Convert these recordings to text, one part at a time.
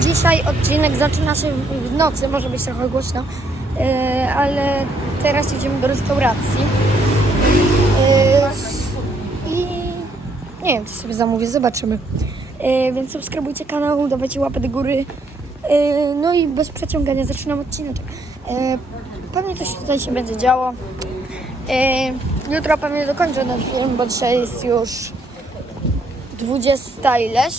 Dzisiaj odcinek zaczyna się w nocy, może być trochę głośno, e, ale teraz idziemy do restauracji. E, I nie wiem, co sobie zamówię, zobaczymy. E, więc subskrybujcie kanał, dawajcie łapę do góry. No i bez przeciągania zaczynam odcinek. Pewnie coś tutaj się będzie działo. Jutro pewnie dokończę ten film, bo dzisiaj jest już 20 ileś.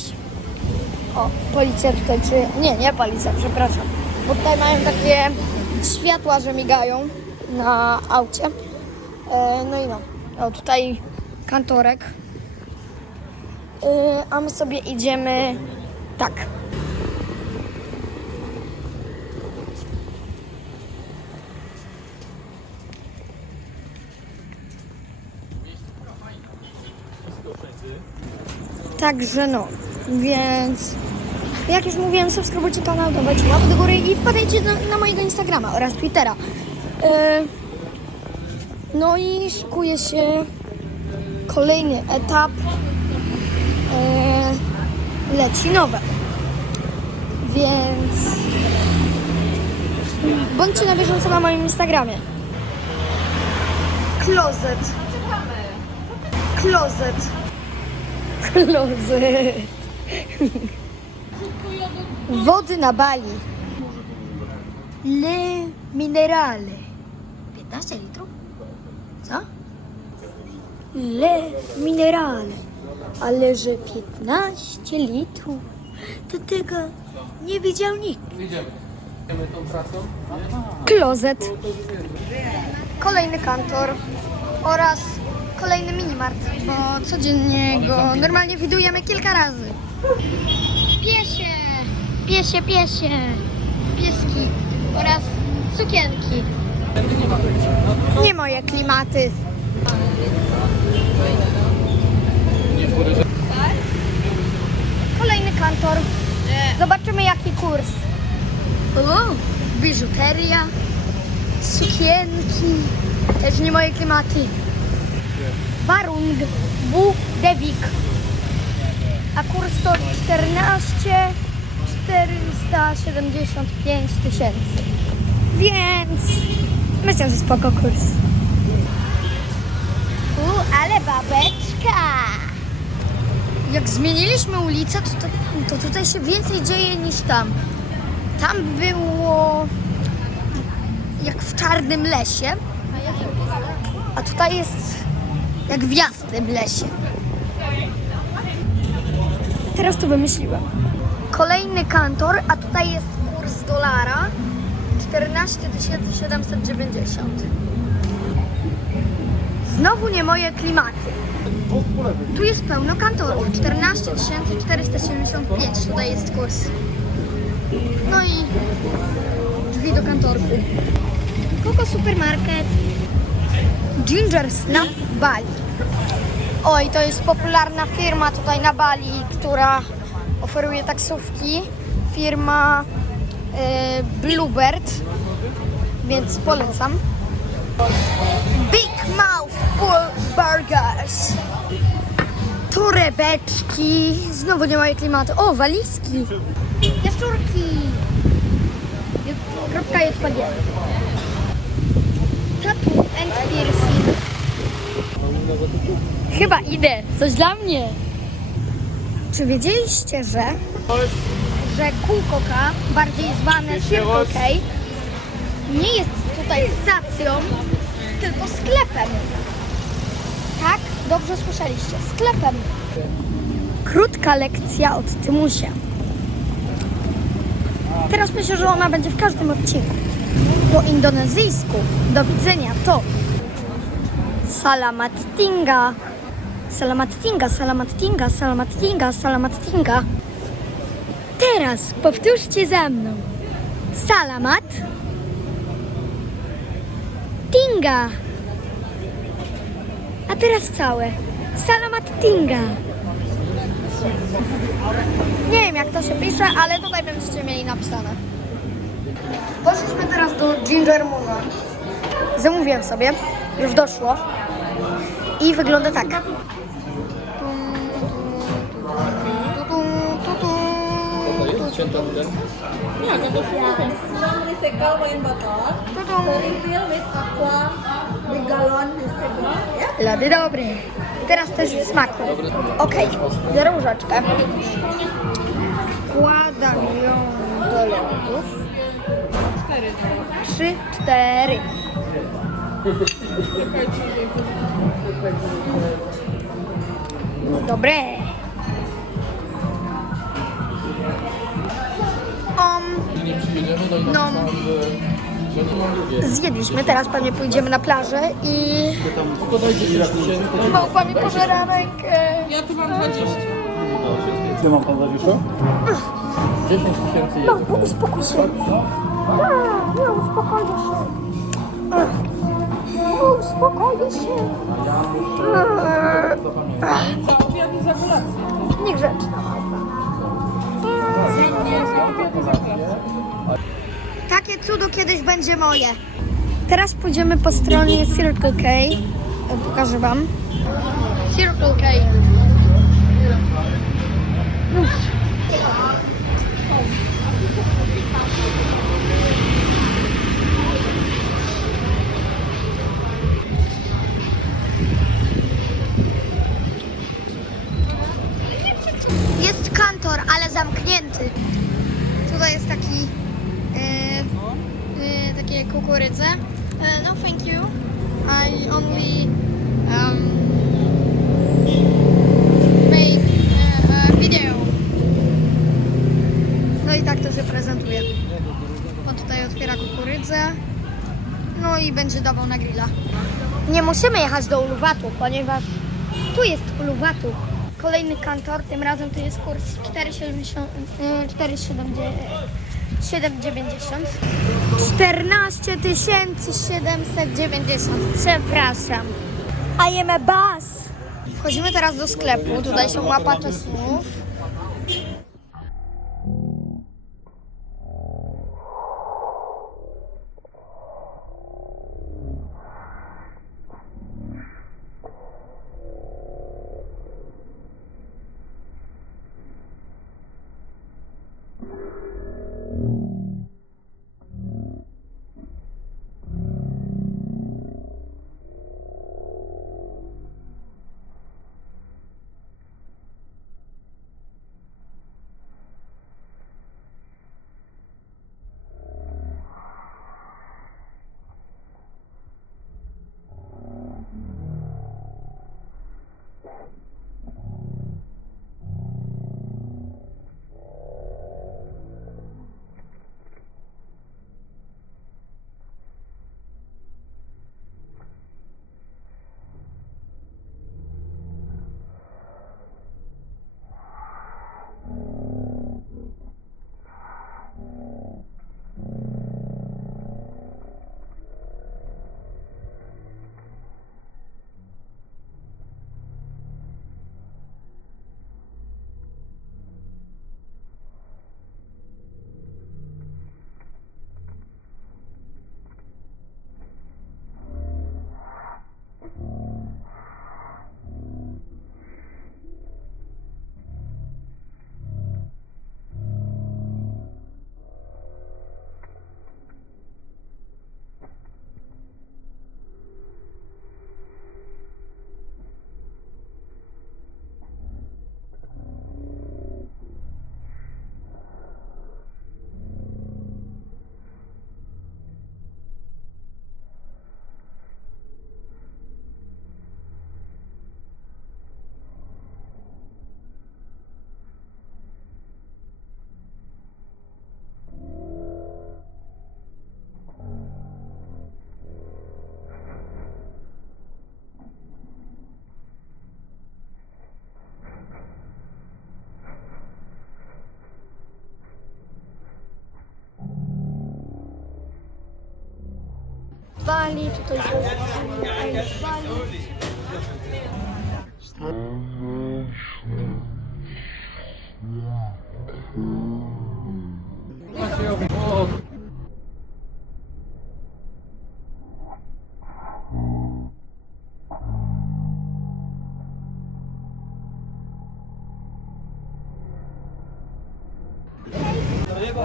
O, policja tutaj przy... Nie, nie policja, przepraszam. Bo tutaj mają takie światła, że migają na aucie. E, no i no. O, tutaj kantorek. E, a my sobie idziemy tak. Także no, więc jak już mówiłem, subskrybujcie kanał, dawajcie łapę do góry i wpadajcie na, na mojego Instagrama oraz Twittera. E, no i szykuje się kolejny etap. E, leci nowe. Więc bądźcie na bieżąco na moim Instagramie. Closet. Closet. Closet. Wody na Bali. Le Minerale. 15 litrów? Co? Le Minerale. Ale że 15 litrów, to tego nie widział nikt. Klozet. Kolejny kantor oraz kolejny minimart, bo codziennie go normalnie widujemy kilka razy. Piesie, piesie, piesie, pieski oraz sukienki. Nie moje klimaty. Kolejny kantor. Zobaczymy jaki kurs. O, biżuteria, sukienki, też nie moje klimaty. Warung, Bu, Devik. A kurs to 14 475 tysięcy. Więc myślę, że spoko kurs. U, ale babeczka. Jak zmieniliśmy ulicę, to, to, to tutaj się więcej dzieje niż tam. Tam było jak w czarnym lesie, a tutaj jest jak w jasnym lesie. Teraz to wymyśliłem. Kolejny kantor, a tutaj jest kurs dolara 14 790. Znowu nie moje klimaty. Tu jest pełno kantorów. 14 475 tutaj jest kurs. No i drzwi do kantorku. Coco Supermarket. Ginger Snap Bali. Oj, to jest popularna firma tutaj na Bali, która oferuje taksówki. Firma e, Bluebird, więc polecam. Big Mouth Burgers. Torebeczki. Znowu nie moje klimaty. O, walizki. Jaszczurki. Kropka JPG. Chyba idę. Coś dla mnie. Czy wiedzieliście, że że kółko K, bardziej zwane Circle K, nie jest tutaj stacją, tylko sklepem. Tak? Dobrze słyszeliście. Sklepem. Krótka lekcja od Tymusia. Teraz myślę, że ona będzie w każdym odcinku. Po indonezyjsku do widzenia to Salamat Tinga. Salamat Tinga, Salamat Tinga, Salamat Tinga, Salamat Tinga. Teraz powtórzcie za mną. Salamat Tinga. A teraz całe. Salamat Tinga. Nie wiem jak to się pisze, ale tutaj będziecie mieli napisane. Poszliśmy teraz do Ginger Moona. Zamówiłem sobie, już doszło. I wygląda tak. Co to jest? cięta tutaj. Yeah, this is one recycle wine bottle. So refill with aqua, recycle. Yeah. Lody dobry. Teraz też w smaku. Okej, biorę łyżeczkę. Wkładam ją do lodów. Trzy, cztery. Dobre. Um, no No. zjedliśmy, teraz pewnie pójdziemy na plażę i Tylko dajcie 6 tysięcy, to małpa mi pożera rękę. Ja tu mam 20. Gdzie mam pan zawiszę? 10 tysięcy jest. Małpo, uspokój się. A, Nie, uspokoję się. Ach, Uspokoję się. Niegrzeczna małpa. Takie cudo kiedyś będzie moje. Teraz pójdziemy po stronie Circle K. Pokażę wam. Circle K. Jest I będzie dawał na grilla. Nie musimy jechać do Uluwatu, ponieważ tu jest Uluwatu. Kolejny kantor, tym razem to jest kurs 4,70 y, 4,70 790. 14 790. Przepraszam. I am a bus. Wchodzimy teraz do sklepu. Tutaj są łapacze słów. Bali, tutaj Bali.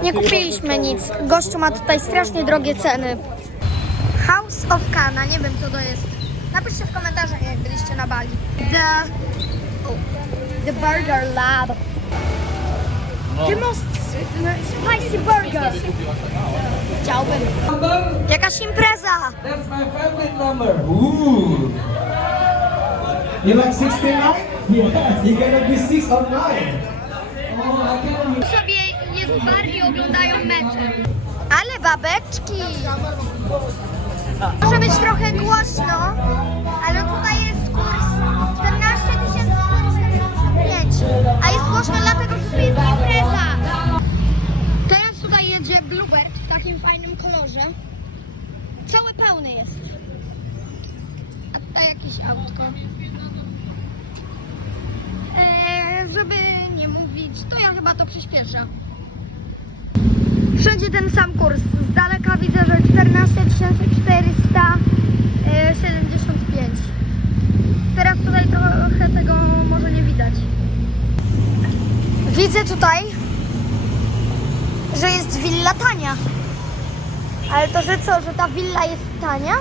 Nie kupiliśmy nic. Gościu ma tutaj strasznie drogie ceny. House of Kana, nie wiem co to jest. Napiszcie w komentarzach, jak byliście na Bali. The, oh, the Burger Lab. The most spicy burger. Chciałbym. Jakaś impreza. That's my favorite number. Ooh. You like 69? Yes. You gonna be 6 or 9? Oh, sobie jest bar i oglądają mecze. Ale babeczki! Może być trochę głośno, ale tutaj jest kurs 14 495. A jest głośno dlatego, że tu jest impreza. Teraz tutaj jedzie Bluebird w takim fajnym kolorze. Cały pełny jest. A tutaj jakieś autko. Eee, żeby nie mówić, to ja chyba to przyspieszę. Wszędzie ten sam kurs. Z daleka widzę, że 14 475. Teraz tutaj trochę tego może nie widać. Widzę tutaj, że jest willa tania. Ale to, że co, że ta willa jest tania?